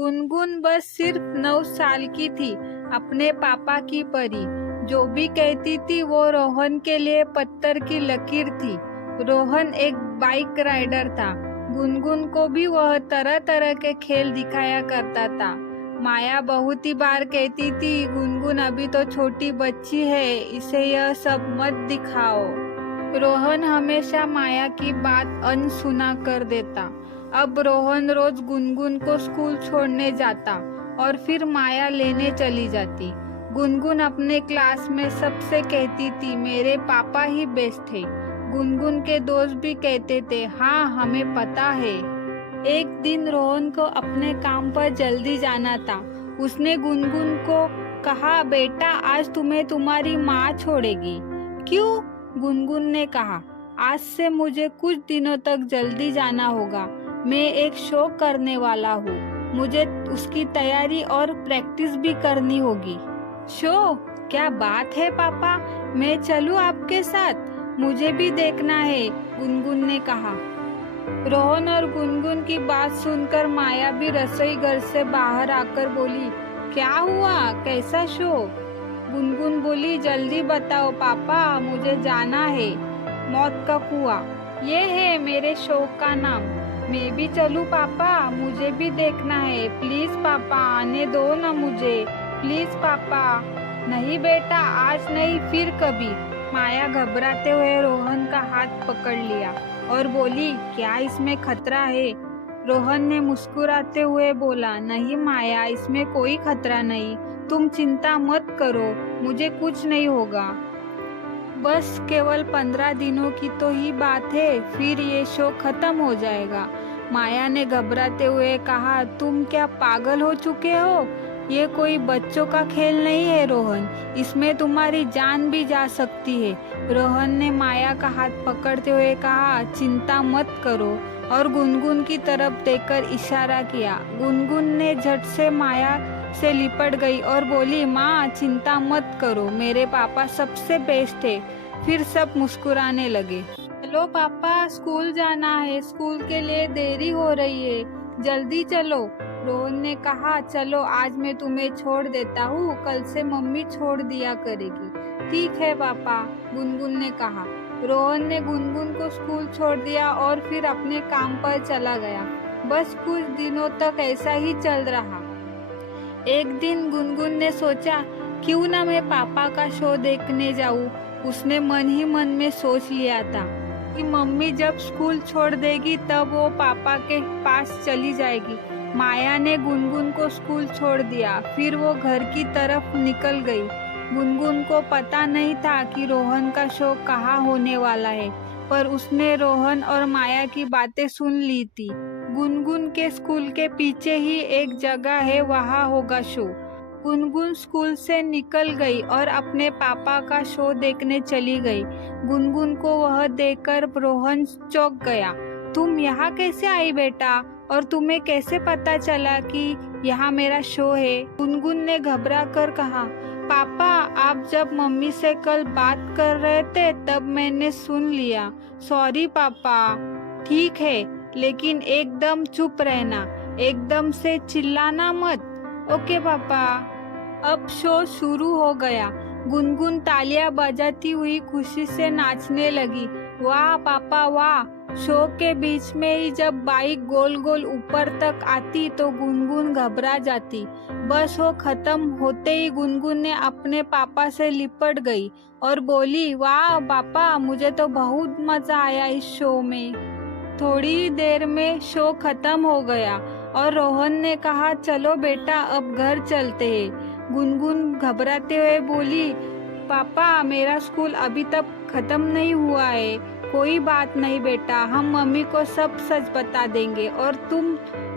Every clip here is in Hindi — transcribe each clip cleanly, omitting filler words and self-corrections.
गुनगुन बस सिर्फ 9 साल की थी, अपने पापा की परी। जो भी कहती थी वो रोहन के लिए पत्थर की लकीर थी। रोहन एक बाइक राइडर था। गुनगुन को भी वह तरह तरह के खेल दिखाया करता था। माया बहुत ही बार कहती थी, गुनगुन अभी तो छोटी बच्ची है, इसे यह सब मत दिखाओ। रोहन हमेशा माया की बात अनसुना कर देता। अब रोहन रोज गुनगुन को स्कूल छोड़ने जाता और फिर माया लेने चली जाती। गुनगुन अपने क्लास में सबसे कहती थी, मेरे पापा ही बेस्ट है। गुनगुन के दोस्त भी कहते थे, हाँ हमें पता है। एक दिन रोहन को अपने काम पर जल्दी जाना था। उसने गुनगुन को कहा, बेटा आज तुम्हें तुम्हारी माँ छोड़ेगी। क्यों? गुनगुन ने कहा, आज से मुझे कुछ दिनों तक जल्दी जाना होगा। मैं एक शो करने वाला हूँ, मुझे उसकी तैयारी और प्रैक्टिस भी करनी होगी। शो? क्या बात है पापा, मैं चलूँ आपके साथ, मुझे भी देखना है, गुनगुन ने कहा। रोहन और गुनगुन की बात सुनकर माया भी रसोई घर से बाहर आकर बोली, क्या हुआ, कैसा शो? गुनगुन बोली, जल्दी बताओ पापा, मुझे जाना है। मौत का कुआं, ये है मेरे शो का नाम। मैं भी चलूं पापा, मुझे भी देखना है, प्लीज पापा आने दो ना मुझे, प्लीज पापा। नहीं बेटा, आज नहीं, फिर कभी। माया घबराते हुए रोहन का हाथ पकड़ लिया और बोली, क्या इसमें खतरा है? रोहन ने मुस्कुराते हुए बोला, नहीं माया, इसमें कोई खतरा नहीं, तुम चिंता मत करो, मुझे कुछ नहीं होगा। बस केवल 15 दिनों की तो ही बात है, फिर ये शो खत्म हो जाएगा। माया ने घबराते हुए कहा, तुम क्या पागल हो चुके हो? ये कोई बच्चों का खेल नहीं है रोहन, इसमें तुम्हारी जान भी जा सकती है। रोहन ने माया का हाथ पकड़ते हुए कहा, चिंता मत करो, और गुनगुन की तरफ देखकर इशारा किया। गुनगुन ने झट से माया से लिपट गई और बोली, माँ चिंता मत करो, मेरे पापा सबसे बेस्ट है। फिर सब मुस्कुराने लगे। चलो पापा, स्कूल जाना है, स्कूल के लिए देरी हो रही है, जल्दी चलो। रोहन ने कहा, चलो आज मैं तुम्हें छोड़ देता हूँ, कल से मम्मी छोड़ दिया करेगी। ठीक है पापा, गुनगुन ने कहा। रोहन ने गुनगुन को स्कूल छोड़ दिया और फिर अपने काम पर चला गया। बस कुछ दिनों तक ऐसा ही चल रहा। एक दिन गुनगुन ने सोचा, क्यों ना मैं पापा का शो देखने जाऊं। उसने मन ही मन में सोच लिया था कि मम्मी जब स्कूल छोड़ देगी तब वो पापा के पास चली जाएगी। माया ने गुनगुन को स्कूल छोड़ दिया, फिर वो घर की तरफ निकल गई। गुनगुन को पता नहीं था कि रोहन का शो कहाँ होने वाला है, पर उसने रोहन और माया की बातें सुन ली थी। गुनगुन के स्कूल के पीछे ही एक जगह है, वहाँ होगा शो। गुनगुन स्कूल से निकल गई और अपने पापा का शो देखने चली गई। गुनगुन को वह देखकर रोहन चौंक गया। तुम यहाँ कैसे आई बेटा, और तुम्हें कैसे पता चला कि यहाँ मेरा शो है? गुनगुन ने घबरा कर कहा, पापा आप जब मम्मी से कल बात कर रहे थे तब मैंने सुन लिया, सॉरी पापा। ठीक है, लेकिन एकदम चुप रहना, एकदम से चिल्लाना मत। ओके पापा। अब शो शुरू हो गया। गुनगुन तालियां बजाती हुई खुशी से नाचने लगी। वाह पापा वाह। शो के बीच में ही जब बाइक गोल गोल ऊपर तक आती तो गुनगुन घबरा जाती। बस वो खत्म होते ही गुनगुन ने अपने पापा से लिपट गई और बोली, वाह पापा, मुझे तो बहुत मजा आया इस शो में। थोड़ी ही देर में शो खत्म हो गया और रोहन ने कहा, चलो बेटा अब घर चलते हैं। गुनगुन घबराते हुए बोली, पापा मेरा स्कूल अभी तक खत्म नहीं हुआ है। कोई बात नहीं बेटा, हम मम्मी को सब सच बता देंगे, और तुम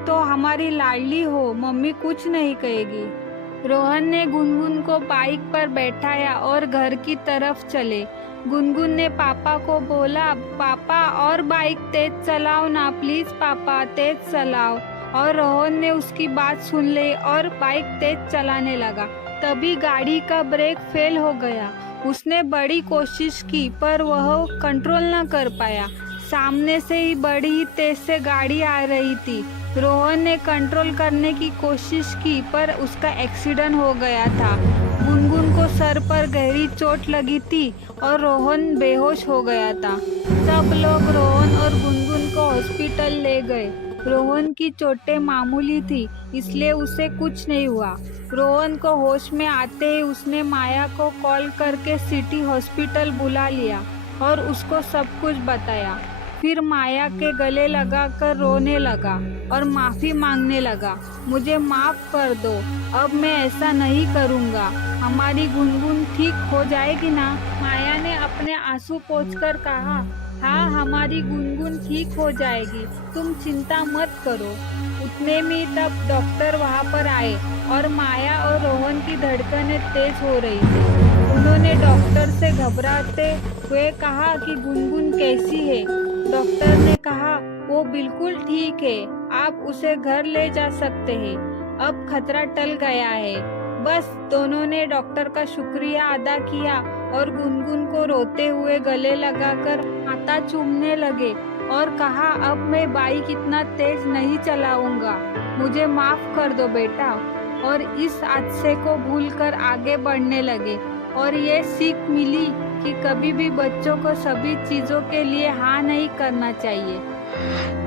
तो हमारी लाडली हो, मम्मी कुछ नहीं कहेगी। रोहन ने गुनगुन को बाइक पर बैठाया और घर की तरफ चले। गुनगुन ने पापा को बोला, पापा और बाइक तेज चलाओ ना प्लीज पापा, तेज चलाओ। और रोहन ने उसकी बात सुन ली और बाइक तेज चलाने लगा। तभी गाड़ी का ब्रेक फेल हो गया। उसने बड़ी कोशिश की पर वह कंट्रोल न कर पाया। सामने से ही बड़ी ही तेज से गाड़ी आ रही थी। रोहन ने कंट्रोल करने की कोशिश की पर उसका एक्सीडेंट हो गया था। गुनगुन को सर पर गहरी चोट लगी थी और रोहन बेहोश हो गया था। सब लोग रोहन और गुनगुन को हॉस्पिटल ले गए। रोहन की चोटें मामूली थी, इसलिए उसे कुछ नहीं हुआ। रोहन को होश में आते ही उसने माया को कॉल करके सिटी हॉस्पिटल बुला लिया और उसको सब कुछ बताया। फिर माया के गले लगाकर रोने लगा और माफ़ी मांगने लगा। मुझे माफ़ कर दो, अब मैं ऐसा नहीं करूँगा। हमारी गुनगुन ठीक हो जाएगी ना? माया ने अपने आंसू पोंछकर कहा, हाँ, हमारी गुनगुन ठीक हो जाएगी, तुम चिंता मत करो। उतने में तब डॉक्टर वहाँ पर आए और माया और रोहन की धड़कनें तेज हो रही थी। उन्होंने डॉक्टर से घबराते हुए कहा कि गुनगुन कैसी है? डॉक्टर ने कहा, वो बिल्कुल ठीक है, आप उसे घर ले जा सकते हैं, अब खतरा टल गया है। बस दोनों ने डॉक्टर का शुक्रिया अदा किया और गुनगुन को रोते हुए गले लगाकर माथा चूमने लगे और कहा, अब मैं बाइक इतना तेज नहीं चलाऊंगा, मुझे माफ कर दो बेटा। और इस हादसे को भूलकर आगे बढ़ने लगे और ये सीख मिली कि कभी भी बच्चों को सभी चीज़ों के लिए हाँ नहीं करना चाहिए।